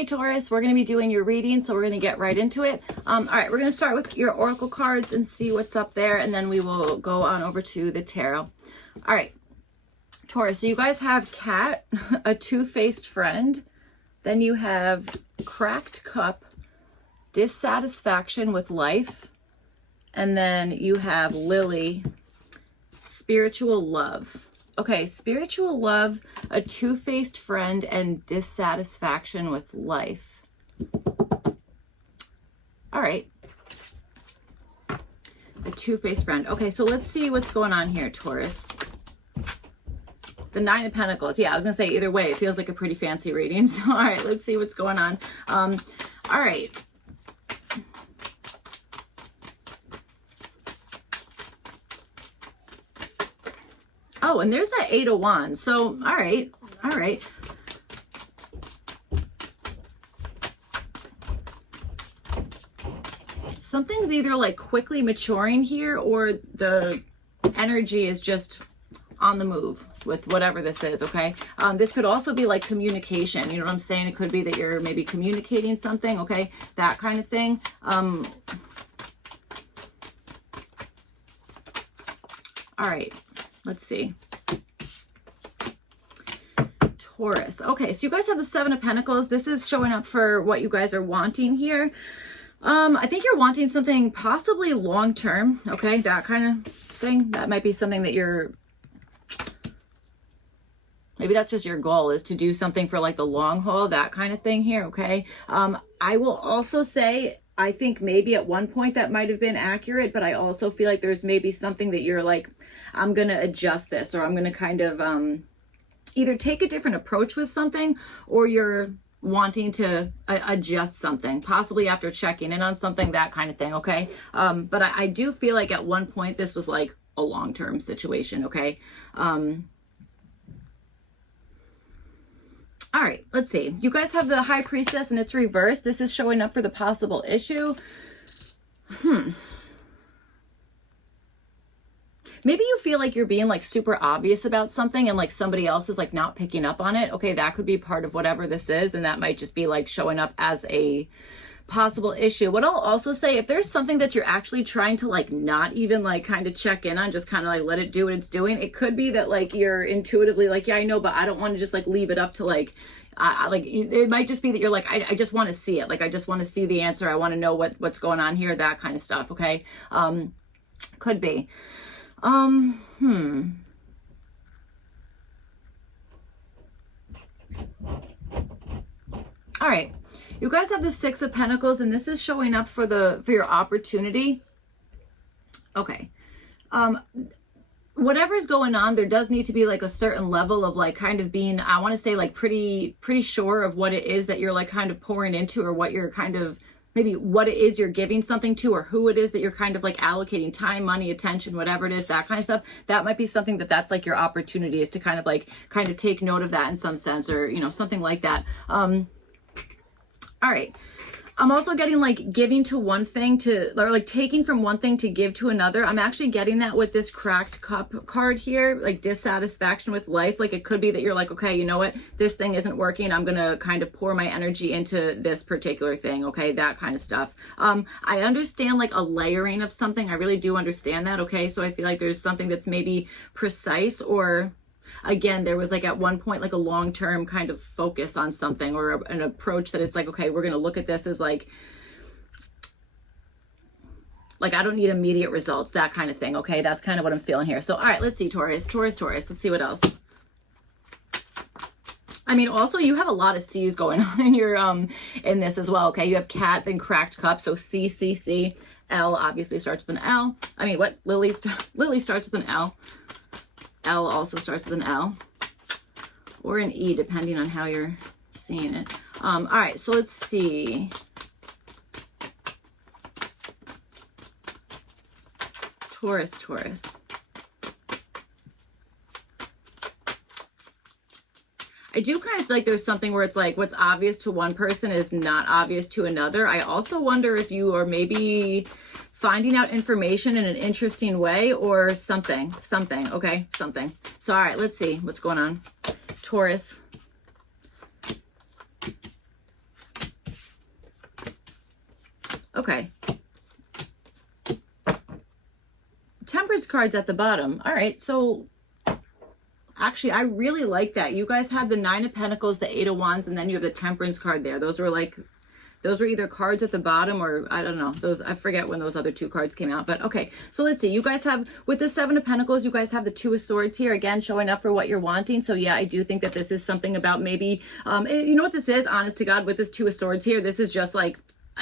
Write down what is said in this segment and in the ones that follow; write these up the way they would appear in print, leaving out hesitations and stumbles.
Hey Taurus, we're going to be doing your reading, so we're going to get right into it. All right, we're going to start with your oracle cards and see what's up there, and then we will go on over to the tarot. All right, Taurus, so you guys have Cat, a two-faced friend. Then you have Cracked Cup, dissatisfaction with life. And then you have Lily, spiritual love. Okay, spiritual love, a two-faced friend, and dissatisfaction with life. All right. A two-faced friend. Okay, so let's see what's going on here, Taurus. The Nine of Pentacles. Yeah, I was going to say either way, it feels like a pretty fancy reading. So, all right, let's see what's going on. All right. Oh, and there's that Eight of Wands. So, all right. All right. Something's either like quickly maturing here, or the energy is just on the move with whatever this is, okay? This could also be like communication. You know what I'm saying? It could be that you're maybe communicating something, okay? That kind of thing. All right. Let's see. Taurus. Okay, so you guys have the Seven of Pentacles. This is showing up for what you guys are wanting here. I think you're wanting something possibly long-term, okay? That kind of thing. That might be something that you're... Maybe that's just your goal, is to do something for like the long haul, that kind of thing here, okay? I will also say... I think maybe at one point that might have been accurate, but I also feel like there's maybe something that you're like, I'm going to adjust this, or I'm going to kind of either take a different approach with something, or you're wanting to adjust something, possibly after checking in on something, that kind of thing, okay? But I do feel like at one point this was like a long-term situation, okay? All right, let's see. You guys have the High Priestess and it's reversed. This is showing up for the possible issue. Maybe you feel like you're being like super obvious about something and like somebody else is like not picking up on it. Okay, that could be part of whatever this is, and that might just be like showing up as a possible issue. What I'll also say, if there's something that you're actually trying to like not even like kind of check in on, just kind of like let it do what it's doing, it could be that like you're intuitively like, yeah, I know, but I don't want to just like leave it up to like like it might just be that you're like, I just want to see it, like I just want to see the answer, I want to know what's going on here, that kind of stuff. Okay, could be. All right. You guys have the Six of Pentacles, and this is showing up for your opportunity. Okay. Whatever's going on, there does need to be like a certain level of like kind of being, I want to say like pretty sure of what it is that you're like kind of pouring into, or what you're kind of, maybe what it is you're giving something to, or who it is that you're kind of like allocating time, money, attention, whatever it is, that kind of stuff. That might be something that's like your opportunity, is to kind of take note of that in some sense, or, you know, something like that. All right. I'm also getting like giving to one thing to, or like taking from one thing to give to another. I'm actually getting that with this Cracked Cup card here, like dissatisfaction with life. Like it could be that you're like, okay, you know what? This thing isn't working. I'm going to kind of pour my energy into this particular thing. Okay. That kind of stuff. I understand like a layering of something. I really do understand that. Okay. So I feel like there's something that's maybe precise, or again, there was like at one point like a long-term kind of focus on something, or an approach that it's like, okay, we're going to look at this as like I don't need immediate results, that kind of thing. Okay, that's kind of what I'm feeling here. So all right, let's see, Taurus. Let's see what else. I mean, also you have a lot of C's going on in your in this as well. Okay, you have Cat, then Cracked Cup, so C, C, C. L obviously starts with an L. I mean, what? Lily starts with an L. L also starts with an L, or an E, depending on how you're seeing it. All right, so let's see. Taurus. I do kind of feel like there's something where it's like what's obvious to one person is not obvious to another. I also wonder if you are maybe finding out information in an interesting way, or something, okay, something. So, all right, let's see what's going on. Taurus. Okay. Temperance cards at the bottom. All right, so actually, I really like that. You guys have the Nine of Pentacles, the Eight of Wands, and then you have the Temperance card there. Those were either cards at the bottom, or I don't know. I forget when those other two cards came out, but okay. So let's see. You guys have, with the Seven of Pentacles, you guys have the Two of Swords here, again, showing up for what you're wanting. So yeah, I do think that this is something about maybe, you know what this is? Honest to God, with this Two of Swords here, this is just like,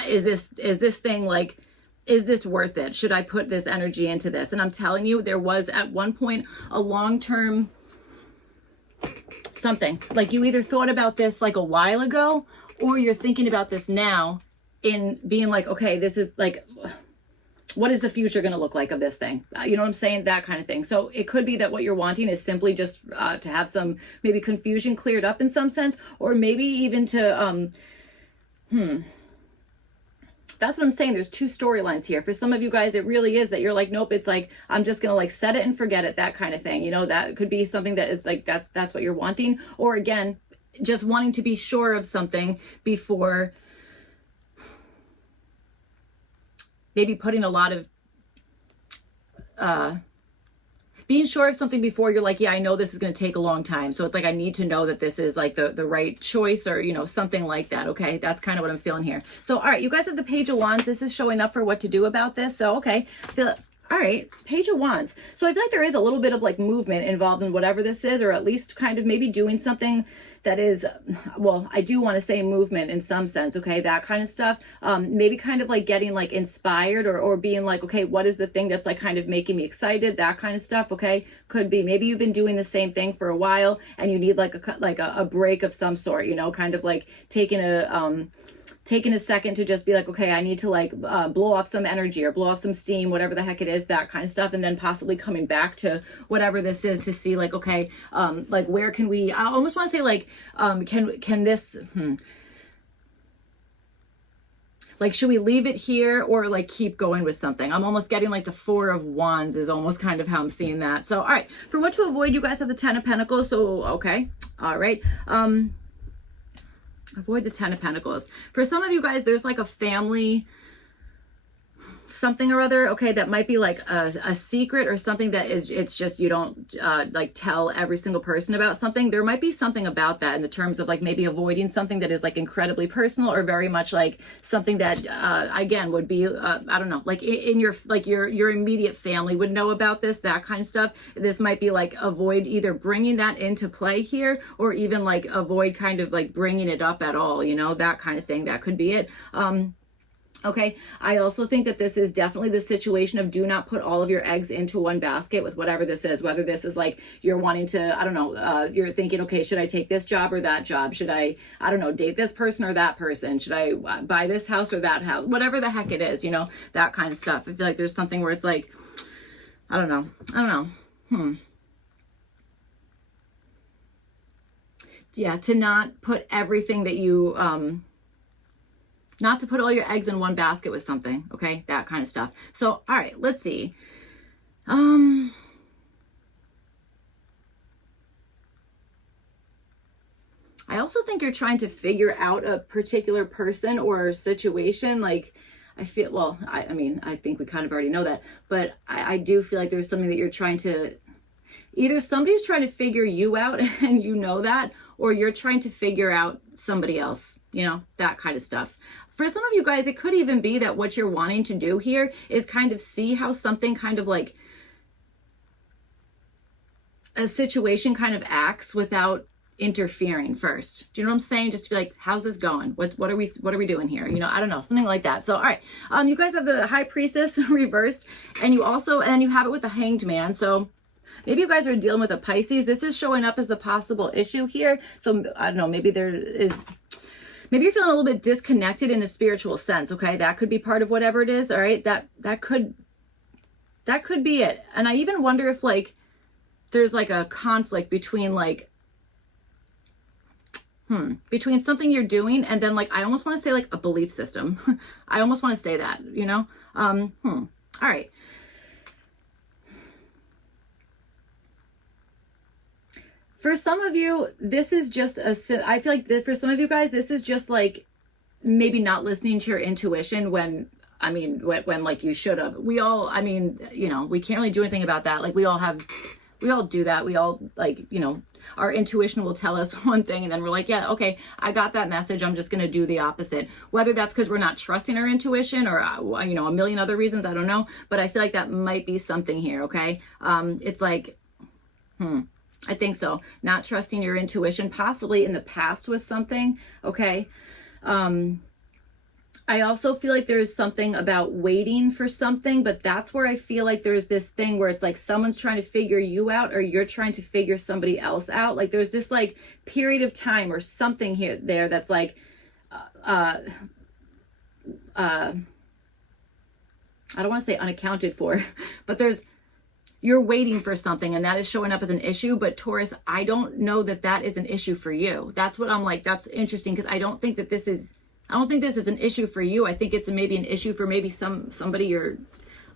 is this thing like, is this worth it? Should I put this energy into this? And I'm telling you, there was at one point a long-term something, like you either thought about this like a while ago, or you're thinking about this now in being like, okay, this is like, what is the future going to look like of this thing? You know what I'm saying? That kind of thing. So it could be that what you're wanting is simply just to have some maybe confusion cleared up in some sense, or maybe even to, that's what I'm saying. There's two storylines here. For some of you guys, it really is that you're like, nope, it's like, I'm just going to like set it and forget it, that kind of thing. You know, that could be something that is like, that's what you're wanting. Or again, just wanting to be sure of something before maybe putting a lot of, being sure of something before you're like, yeah, I know this is going to take a long time. So it's like, I need to know that this is like the right choice, or, you know, something like that. Okay. That's kind of what I'm feeling here. So, all right, you guys have the Page of Wands. This is showing up for what to do about this. So, okay. All right, Page of Wands. So I feel like there is a little bit of like movement involved in whatever this is, or at least kind of maybe doing something that is, well, I do want to say movement in some sense, okay, that kind of stuff. Maybe kind of like getting like inspired, or being like, okay, what is the thing that's like kind of making me excited, that kind of stuff, okay? Could be, maybe you've been doing the same thing for a while and you need like a break of some sort, you know, kind of like taking a second to just be like, okay, I need to like blow off some energy or blow off some steam, whatever the heck it is, that kind of stuff. And then possibly coming back to whatever this is to see like, okay, like where can we, I almost want to say like, can this, like, should we leave it here or like keep going with something? I'm almost getting like the Four of Wands is almost kind of how I'm seeing that. So, all right, for what to avoid, you guys have the Ten of Pentacles. So, okay. All right. Avoid the Ten of Pentacles. For some of you guys, there's like a family something or other, okay, that might be like a secret or something that is, it's just, you don't like tell every single person about something. There might be something about that in the terms of like maybe avoiding something that is like incredibly personal, or very much like something that again would be I don't know, like in your like your immediate family would know about this, that kind of stuff. This might be like avoid either bringing that into play here, or even like avoid kind of like bringing it up at all, you know, that kind of thing. That could be it. Okay, I also think that this is definitely the situation of do not put all of your eggs into one basket with whatever this is, whether this is like you're wanting to, I don't know, you're thinking, okay, should I take this job or that job? Should I don't know, date this person or that person? Should I buy this house or that house? Whatever the heck it is, you know, that kind of stuff. I feel like there's something where it's like, I don't know. Yeah, to not put everything that you, not to put all your eggs in one basket with something, okay? That kind of stuff. So, all right, let's see. I also think you're trying to figure out a particular person or situation. Like, I feel, well, I mean, I think we kind of already know that, but I do feel like there's something that you're trying to, either somebody's trying to figure you out and you know that, or you're trying to figure out somebody else, you know, that kind of stuff. For some of you guys, it could even be that what you're wanting to do here is kind of see how something kind of like a situation kind of acts without interfering first. Do you know what I'm saying? Just to be like, how's this going? What are we doing here? You know, I don't know, something like that. So, all right. You guys have the High Priestess reversed, and you also, and then you have it with the Hanged Man. So maybe you guys are dealing with a Pisces. This is showing up as the possible issue here. So I don't know, maybe there is, maybe you're feeling a little bit disconnected in a spiritual sense. Okay. That could be part of whatever it is. All right. That could be it. And I even wonder if like, there's like a conflict between like, between something you're doing and then like, I almost want to say like a belief system. I almost want to say that, you know? All right. For some of you, this is just I feel like for some of you guys, this is just like maybe not listening to your intuition when I mean, when like you should have. We all, I mean, you know, we can't really do anything about that. Like we all do that. We all, like, you know, our intuition will tell us one thing and then we're like, yeah, okay, I got that message. I'm just going to do the opposite. Whether that's because we're not trusting our intuition or, you know, a million other reasons, I don't know. But I feel like that might be something here, okay? It's like, I think so. Not trusting your intuition, possibly in the past with something, okay? I also feel like there's something about waiting for something, but that's where I feel like there's this thing where it's like someone's trying to figure you out or you're trying to figure somebody else out. Like there's this like period of time or something there that's like, I don't want to say unaccounted for, but you're waiting for something and that is showing up as an issue. But Taurus, I don't know that that is an issue for you. That's what I'm like, that's interesting because I don't think this is an issue for you. I think it's maybe an issue for maybe somebody you're,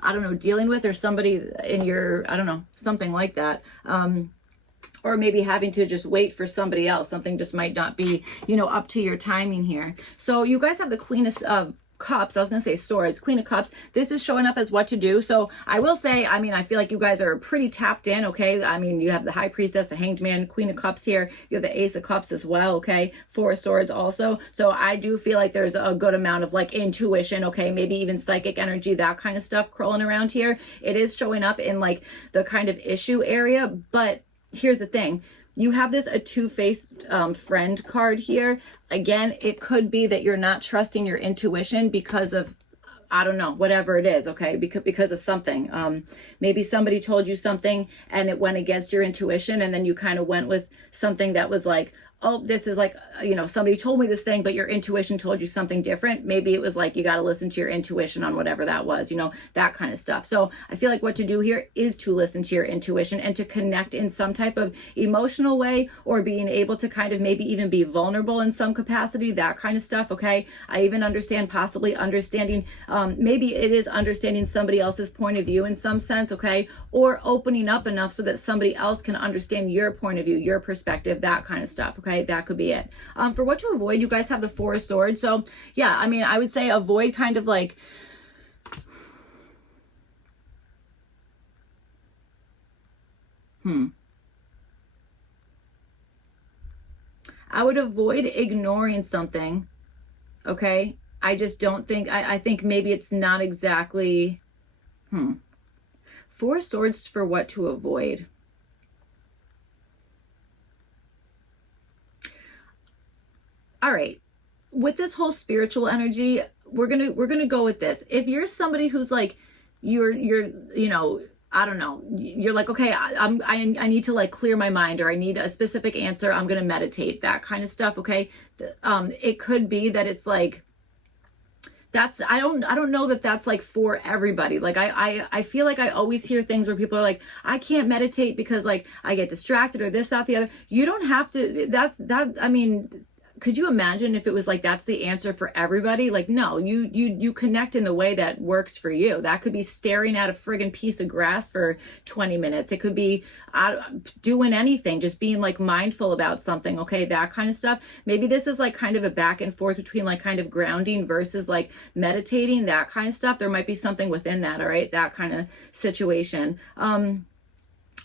I don't know, dealing with, or somebody in your, I don't know, something like that. Or maybe having to just wait for somebody else. Something just might not be, you know, up to your timing here. So you guys have the Queen of Cups. I was going to say Swords, Queen of Cups. This is showing up as what to do. So I will say, I mean, I feel like you guys are pretty tapped in, okay? I mean, you have the High Priestess, the Hanged Man, Queen of Cups here. You have the Ace of Cups as well, okay? Four of Swords also. So I do feel like there's a good amount of like intuition, okay? Maybe even psychic energy, that kind of stuff crawling around here. It is showing up in like the kind of issue area, but here's the thing. You have this a two-faced friend card here. Again, it could be that you're not trusting your intuition because of, I don't know, whatever it is, okay? Because of something. Maybe somebody told you something and it went against your intuition and then you kind of went with something that was like, oh, this is like, you know, somebody told me this thing, but your intuition told you something different. Maybe it was like, you got to listen to your intuition on whatever that was, you know, that kind of stuff. So I feel like what to do here is to listen to your intuition and to connect in some type of emotional way, or being able to kind of maybe even be vulnerable in some capacity, that kind of stuff. Okay. I even understand possibly understanding, maybe it is understanding somebody else's point of view in some sense. Okay. Or opening up enough so that somebody else can understand your point of view, your perspective, that kind of stuff. Okay. That could be it. For what to avoid, you guys have the Four of Swords. So yeah, I mean, I would say avoid kind of like, I would avoid ignoring something. Okay. I just don't think, I think maybe it's not exactly, Four of Swords for what to avoid. All right, with this whole spiritual energy, we're gonna go with this. If you're somebody who's like, you're you know, I don't know, you're like, okay, I need to like clear my mind, or I need a specific answer, I'm gonna meditate, that kind of stuff. Okay, it could be that it's like, that's, I don't know that that's like for everybody. Like I feel like I always hear things where people are like, I can't meditate because like I get distracted or this, that, the other. You don't have to, I mean, could you imagine if it was like, that's the answer for everybody? Like, no, you connect in the way that works for you. That could be staring at a friggin' piece of grass for 20 minutes. It could be doing anything, just being like mindful about something. Okay. That kind of stuff. Maybe this is like kind of a back and forth between like kind of grounding versus like meditating, that kind of stuff. There might be something within that. All right. That kind of situation.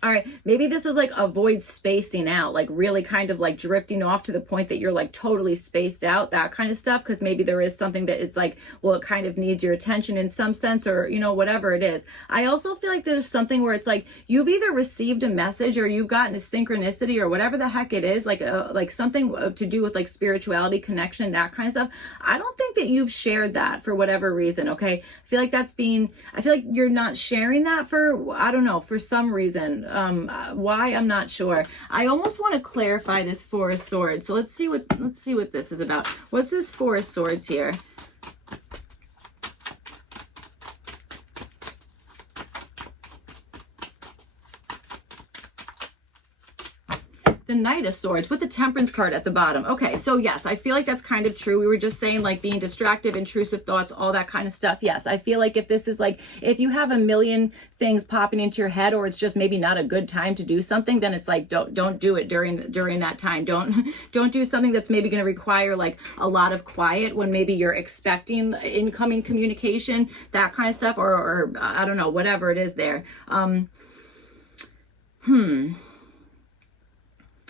All right, maybe this is like avoid spacing out, like really kind of like drifting off to the point that you're like totally spaced out, that kind of stuff. Because maybe there is something that it's like, well, it kind of needs your attention in some sense, or, you know, whatever it is. I also feel like there's something where it's like you've either received a message or you've gotten a synchronicity or whatever the heck it is, like something to do with like spirituality, connection, that kind of stuff. I don't think that you've shared that for whatever reason. Okay, I feel like I feel like you're not sharing that for, I don't know, for some reason. Why, I'm not sure. I almost want to clarify this Four of Swords. So let's see what this is about. What's this Four of Swords here? The Knight of Swords with the Temperance card at the bottom. Okay, so yes, I feel like that's kind of true. We were just saying like being distracted, intrusive thoughts, all that kind of stuff. Yes, I feel like if this is like, if you have a million things popping into your head, or it's just maybe not a good time to do something, then it's like, don't do it during that time. Don't do something that's maybe going to require like a lot of quiet when maybe you're expecting incoming communication, that kind of stuff, or I don't know, whatever it is there.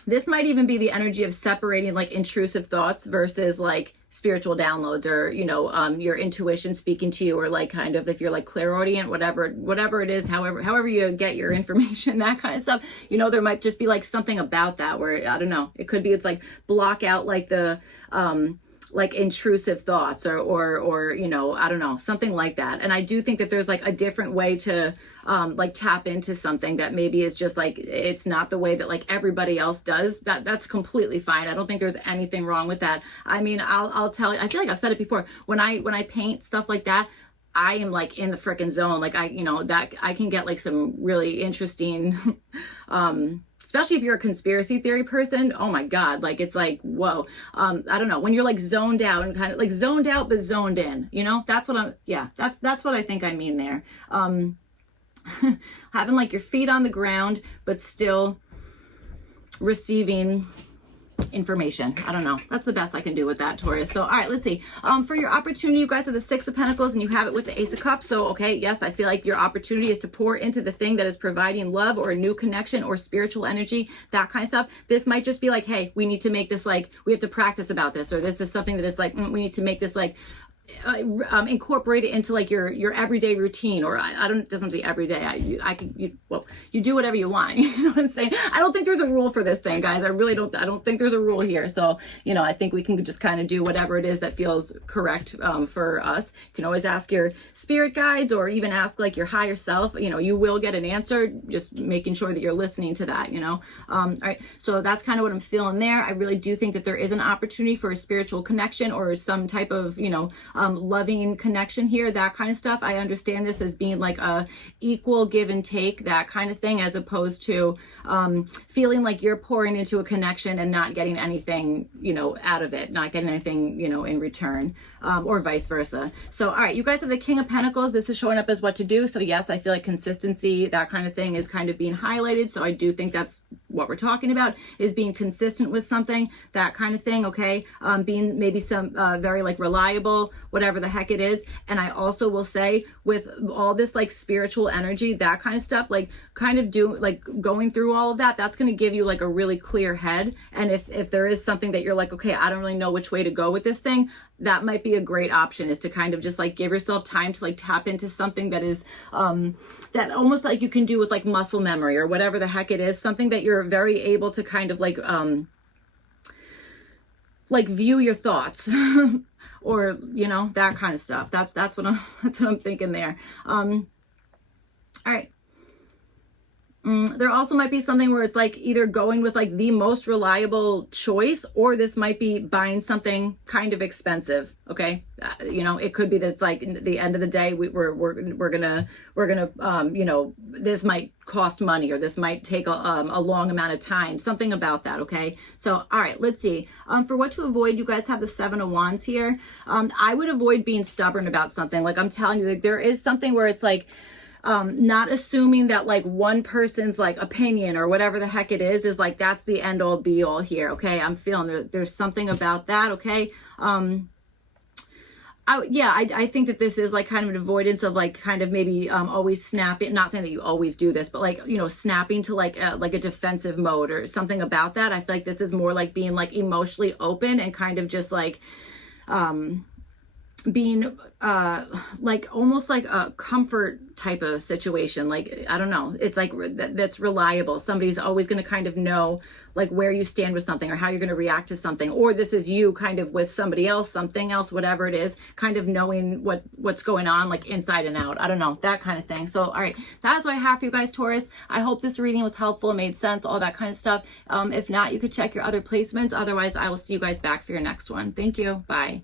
This might even be the energy of separating like intrusive thoughts versus like spiritual downloads, or, you know, your intuition speaking to you, or like kind of if you're like clairaudient, whatever it is, however you get your information, that kind of stuff. You know, there might just be like something about that where, I don't know, it could be, it's like block out like the, like intrusive thoughts, or, you know, I don't know, something like that. And I do think that there's like a different way to, like tap into something that maybe is just like, it's not the way that like everybody else does. That's completely fine. I don't think there's anything wrong with that. I mean, I'll tell you, I feel like I've said it before, when I paint stuff like that, I am like in the freaking zone. Like you know, that I can get like some really interesting, especially if you're a conspiracy theory person. Oh my God. Like, it's like, whoa. I don't know, when you're like zoned out and kind of like zoned out, but zoned in, you know, that's what that's what I think I mean there. Having like your feet on the ground, but still receiving information. I don't know. That's the best I can do with that, Taurus. So, all right, let's see. For your opportunity, you guys have the Six of Pentacles and you have it with the Ace of Cups. So, okay, yes, I feel like your opportunity is to pour into the thing that is providing love or a new connection or spiritual energy, that kind of stuff. This might just be like, hey, we need to make this like, we have to practice about this, or this is something that is like, we need to make this like, incorporate it into like your everyday routine, or I don't, it doesn't have to be every day. You do whatever you want. You know what I'm saying? I don't think there's a rule for this thing, guys. I don't think there's a rule here. So, you know, I think we can just kind of do whatever it is that feels correct for us. You can always ask your spirit guides, or even ask like your higher self. You know, you will get an answer, just making sure that you're listening to that, you know. All right, so that's kind of what I'm feeling there. I really do think that there is an opportunity for a spiritual connection, or some type of, you know, loving connection here, that kind of stuff. I understand this as being like a equal give and take, that kind of thing, as opposed to feeling like you're pouring into a connection and not getting anything, you know, out of it, not getting anything, you know, in return, or vice versa. So, all right, you guys have the King of Pentacles. This is showing up as what to do. So yes, I feel like consistency, that kind of thing, is kind of being highlighted. So I do think that's what we're talking about, is being consistent with something, that kind of thing. Okay. Being maybe some very like reliable, whatever the heck it is. And I also will say, with all this like spiritual energy, that kind of stuff, like kind of going through all of that, that's going to give you like a really clear head. And if there is something that you're like, okay, I don't really know which way to go with this thing, that might be a great option, is to kind of just like give yourself time to like tap into something that is that almost like you can do with like muscle memory, or whatever the heck it is, something that you're very able to kind of like view your thoughts or, you know, that kind of stuff. That's what I'm thinking there. All right. There also might be something where it's like either going with like the most reliable choice, or this might be buying something kind of expensive. Okay. You know, it could be that it's like at the end of the day, we're gonna, you know, this might cost money, or this might take a long amount of time, something about that. Okay. So, all right, let's see. For what to avoid, you guys have the Seven of Wands here. I would avoid being stubborn about something. Like I'm telling you, like there is something where it's like, not assuming that like one person's like opinion or whatever the heck it is like that's the end all be all here. Okay. I'm feeling there's something about that. Okay. I think that this is like kind of an avoidance of like kind of maybe always snapping, not saying that you always do this, but like, you know, snapping to like a defensive mode or something about that. I feel like this is more like being like emotionally open and kind of just like being like almost like a comfort type of situation. Like, I don't know, it's like that's reliable. Somebody's always going to kind of know like where you stand with something, or how you're going to react to something, or this is you kind of with somebody else, something else, whatever it is, kind of knowing what's going on like inside and out. I don't know, that kind of thing. So, all right, that's what I have for you guys, Taurus. I hope this reading was helpful, made sense, all that kind of stuff. If not, you could check your other placements. Otherwise, I will see you guys back for your next one. Thank you. Bye.